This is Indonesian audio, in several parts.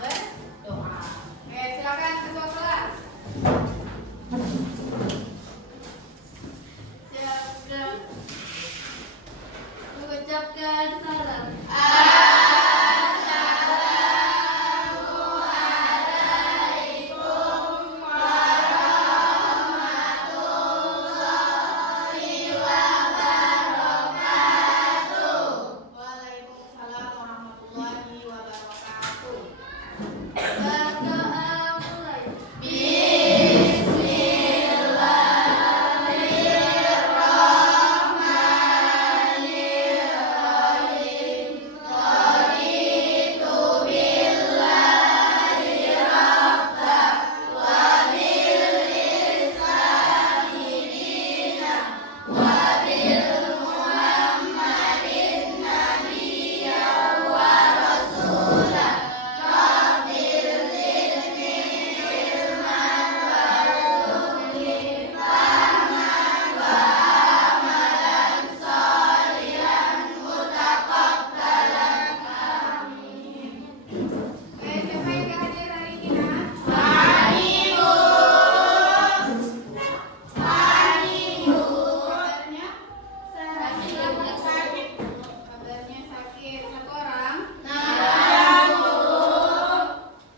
berdoa. Oke, silakan ketua kelas. Silakan mengucapkan salam. Waalaikumsalam warahmatullahi wabarakatuh. Berdoa mulai. Siapa yang gak hadir hari ini, Nak? Kabarnya? Sakit. Kabarnya sakit. Satu orang?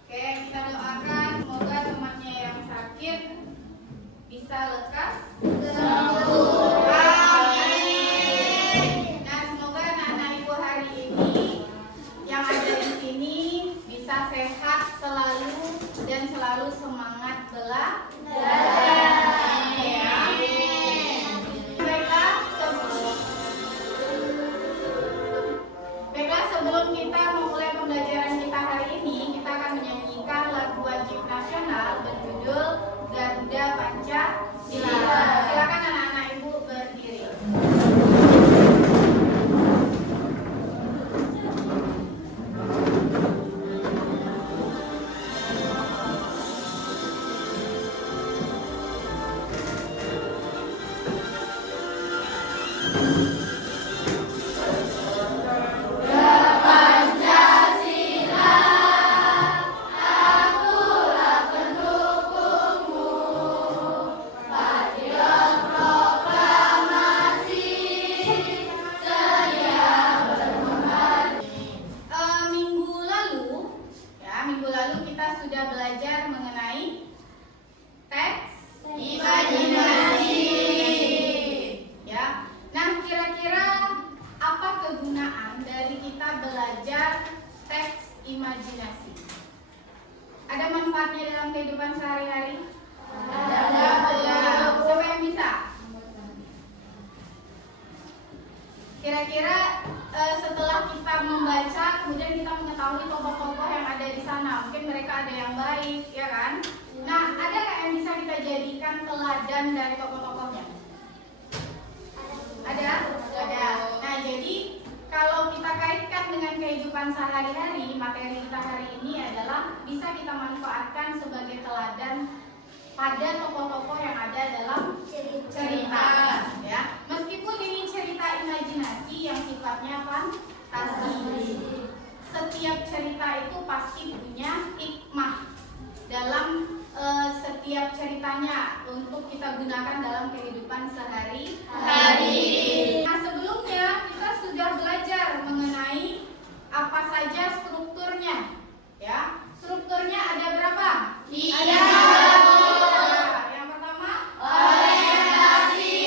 Oke, kita doakan semoga temannya yang sakit bisa lekas sembuh. Nah, semoga anak-anak ibu hari ini yang ada di sini bisa sehat selalu dan selalu semangat belajar. Ya. Baiklah, sebelum kita memulai pembelajaran kita hari ini, kita akan menyanyikan lagu wajib nasional berjudul Garuda Pancasila. Silakan anak-anak ibu berdiri. Minggu lalu kita sudah belajar mengenai teks imajinasi. Ya. Nah, kira-kira apa kegunaan dari kita belajar teks imajinasi? Ada manfaatnya dalam kehidupan sehari-hari? Ada. Siapa yang bisa? Kira-kira setelah kita membaca, kemudian kita mengetahui tokoh-tokoh yang ada di sana. Mungkin mereka ada yang baik, ya kan? Nah, ada nggak yang bisa kita jadikan teladan dari tokoh-tokohnya? Ada? Ada. Nah, jadi kalau kita kaitkan dengan kehidupan sehari-hari, materi kita hari ini adalah bisa kita manfaatkan sebagai teladan pada tokoh-tokoh yang ada dalam cerita. Ya, meskipun ini cerita imajinasi yang sifatnya fantasi, setiap cerita itu pasti punya hikmah dalam setiap ceritanya untuk kita gunakan dalam kehidupan sehari-hari. Nah, sebelumnya kita sudah belajar mengenai apa saja strukturnya. Ya, strukturnya ada berapa? Ada. Yang pertama, orientasi,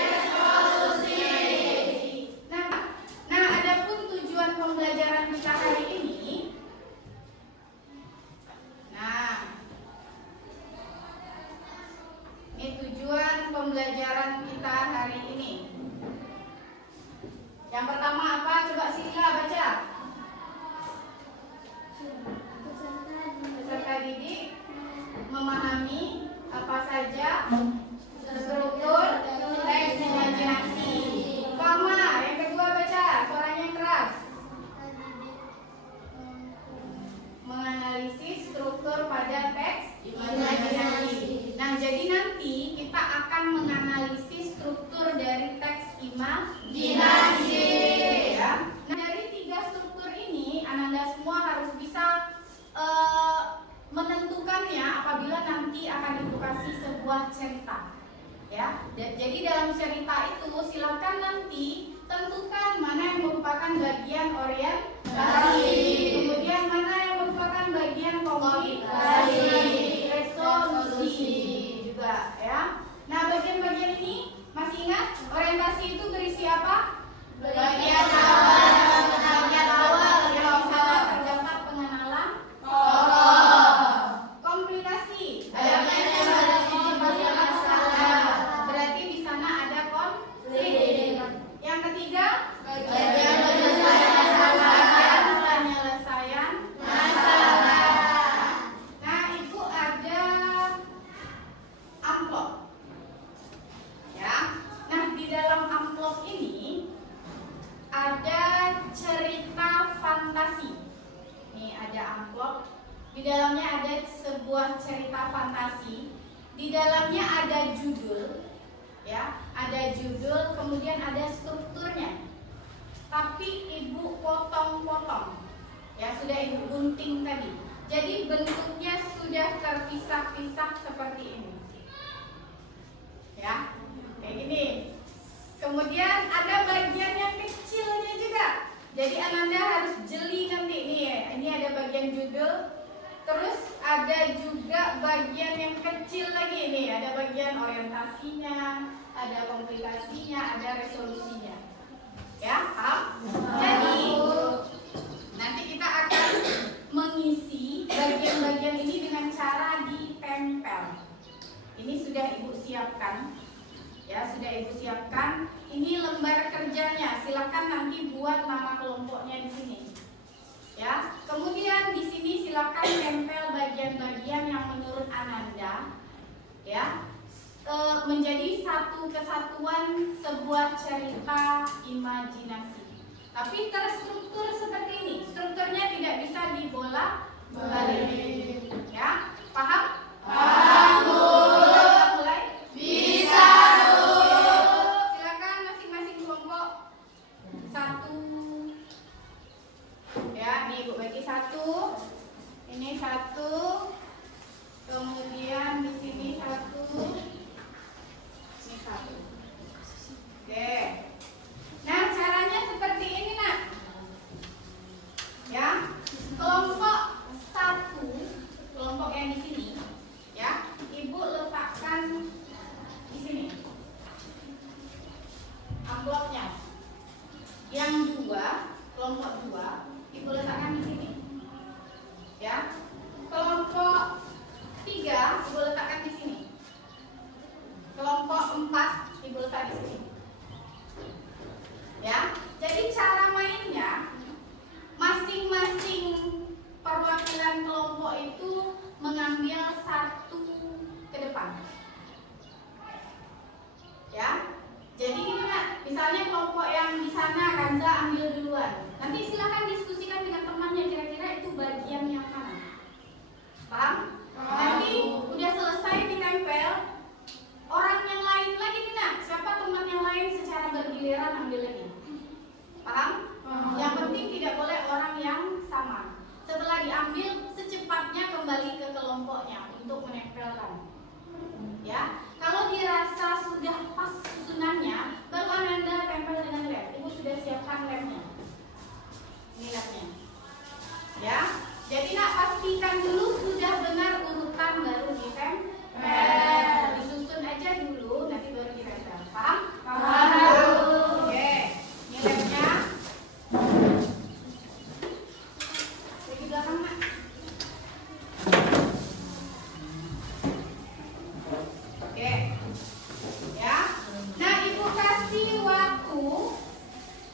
resolusi. Nah, adapun tujuan pembelajaran kita hari ini. Nah, ini tujuan pembelajaran kita hari ini. Yang pertama apa? Coba Sila baca. Ananda semua harus bisa menentukannya apabila nanti akan ibu kasih sebuah cerita. Ya, jadi dalam cerita itu silakan nanti tentukan mana yang merupakan bagian orientasi, kemudian mana yang merupakan bagian komunikasi, resolusi juga ya. Nah, bagian-bagian ini masih ingat orientasi itu berisi apa? Bagian awal yang di sana terdapat pengenalan tokoh. Komplikasi berarti di sana ada konflik. Yang ketiga, bagian penyelesaian masalah. Nah, ibu ada amplop. Ya. Nah, di dalam amplop ini ada cerita fantasi. Nih ada amplop. Di dalamnya ada sebuah cerita fantasi. Di dalamnya ada judul, ya, ada judul, kemudian ada strukturnya. Tapi ibu potong-potong, ya sudah ibu gunting tadi. Jadi bentuknya sudah terpisah-pisah seperti ini, ya, kayak gini. Kemudian ada bagian yang kecilnya juga. Jadi Ananda harus jeli nanti nih. Ini ada bagian judul. Terus ada juga bagian yang kecil lagi nih. Ada bagian orientasinya, ada komplikasinya, ada resolusinya. Ya, paham? Jadi nanti kita akan mengisi bagian-bagian ini dengan cara ditempel. Ini sudah ibu siapkan. Ya, sudah ibu siapkan. Ini lembar kerjanya. Silakan nanti buat nama kelompoknya di sini. Ya, kemudian di sini silakan tempel bagian-bagian yang menurut Ananda, ya, menjadi satu kesatuan sebuah cerita imajinasi. Tapi terstruktur seperti ini. Strukturnya tidak bisa dibolak-balik. Ya, paham? Paham, Bu. Mulai? Bisa, Bu. Silakan masing-masing kelompok satu. Ya, nih ibu bagi satu. Ini satu. Kemudian di sini satu. Ini satu. Oke. Nah, caranya seperti ini, Nak. Ya. Kelompok satu, kelompok yang di sini, ya, ibu letakkan di sini amplopnya. Yang dua, kelompok dua, ibu letakkan di sini. Ya. Kelompok tiga, ibu letakkan di sini. Kelompok empat, ibu letak di sini. Ya. Jadi cara mainnya, masing-masing perwakilan kelompok itu mengambil satu ke depan. Ya. Jadi gini, Nak, misalnya kelompok yang di sana Kanza ambil duluan. Nanti silakan diskusikan dengan temannya kira-kira itu bagian yang mana. Paham? Nanti udah selesai ditempel, orang yang lain lagi nih, Nak. Siapa teman yang lain secara bergiliran ambil lagi. Paham? Yang penting tidak boleh orang yang sama. Setelah diambil, secepatnya kembali ke kelompoknya untuk menempelkan. Ya, kalau dirasa sudah pas susunannya, baru Ananda tempel dengan lem. Ibu sudah siapkan lemnya. Ini lemnya. Ya, jadi Nak pastikan dulu sudah benar urutan baru ditempel. Disusun aja dulu, nanti baru ditempel. Paham? Paham. Oke, ini lemnya. Di belakang, Nak. Oke. Ya. Nah, ibu kasih waktu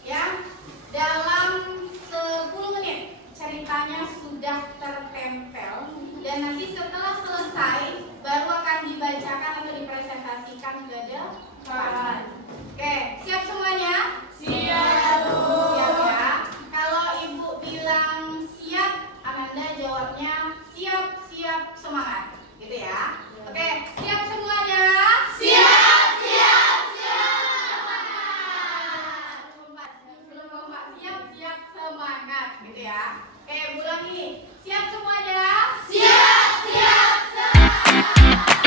ya dalam 10 menit. Ceritanya sudah tertempel dan nanti setelah selesai baru akan dibacakan atau dipresentasikan ke depan. Oke, siap semuanya? Siap, Bu. Siap ya. Kalau ibu bilang siap, Ananda jawabnya siap, siap, semangat. Gitu ya. Oke, siap semuanya? Siap, siap, siap. Belum kompak. Siap, siap, semangat. Gitu ya. ya. Oke, ulangi. Siap semuanya? Siap, siap, siap.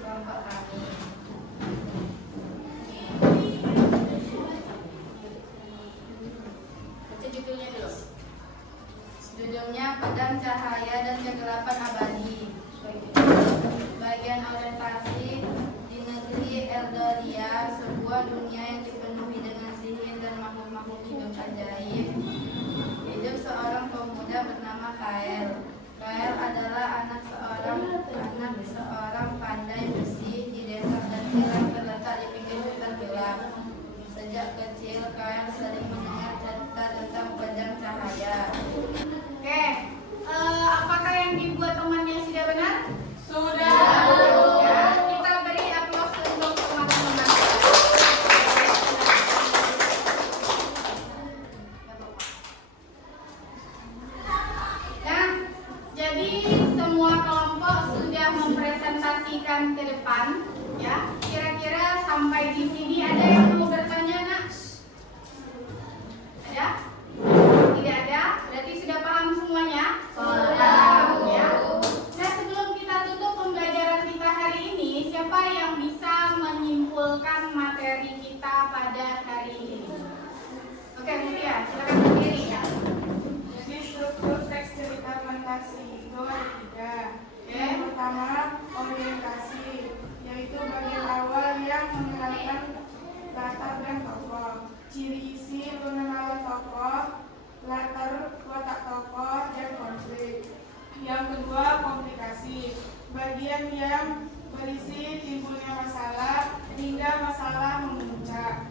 kelompok kami. Baca judulnya dulu. Judulnya Pedang Cahaya dan Kegelapan Abadi. Bagian orientasi di negeri Eldoria, sebuah dunia yang dipenuhi dengan sihir dan makhluk-makhluk hidup ajaib. Hidup seorang pemuda bernama Kael. Kael adalah anak seorang pandai besi di desa kecil yang terletak di pinggir hutan gelap. Sejak kecil, Kael sering mendengar cerita tentang pedang cahaya. Oke, apakah yang dibuat temannya sudah benar? Sudah. Ya, kita beri aplaus untuk teman-teman. Nah, jadi semua kelompok sudah mempresentasikan ke depan, ya. Kira-kira sampai di sini ada yang mau bertanya, nak? Ada? Tidak ada? Berarti sudah paham semuanya? Sudah. Ya. Nah, sebelum kita tutup pembelajaran kita hari ini, siapa yang bisa menyimpulkan materi kita pada hari ini? Oke, Mutia, silakan berdiri ya. Jadi struktur teks cerita fantasi itu ada 3. Yang pertama orientasi, yaitu bagian awal yang mengenalkan latar dan tokoh, ciri isi, pengenalan tokoh, latar watak tokoh, dan konflik. Yang kedua komplikasi, bagian yang berisi timbulnya masalah hingga masalah memuncak.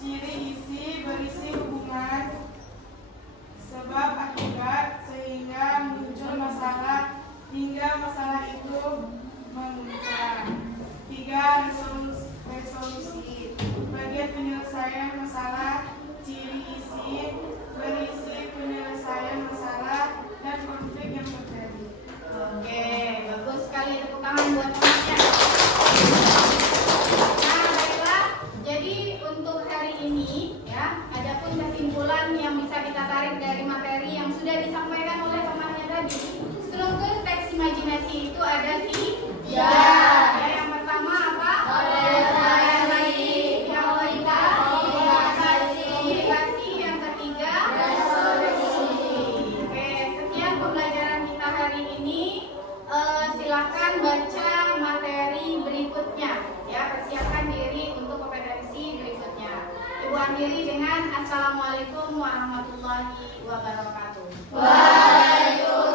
Ciri isi berisi hubungan sebab akibat sehingga muncul masalah hingga masalah itu memuncak. 3. Resolusi, bagian penyelesaian masalah. Ciri isi berisi penyelesaian masalah dan konflik yang terjadi. Oke, bagus sekali, tepuk tangan buat temannya. Nah, baiklah. Jadi untuk hari ini, ya, adapun kesimpulan yang bisa kita tarik dari materi yang sudah disampaikan oleh temannya tadi, struktur teks imajinasi itu ada 3. Ya, yang pertama apa? Orientasi. Yang kedua komunikasi. Yang ketiga Oke, sekian pembelajaran kita hari ini. Silakan baca materi berikutnya, ya, persiapkan diri untuk kompetensi berikutnya. Ibu akhiri dengan Assalamualaikum warahmatullahi wabarakatuh. Waalaikumsalam.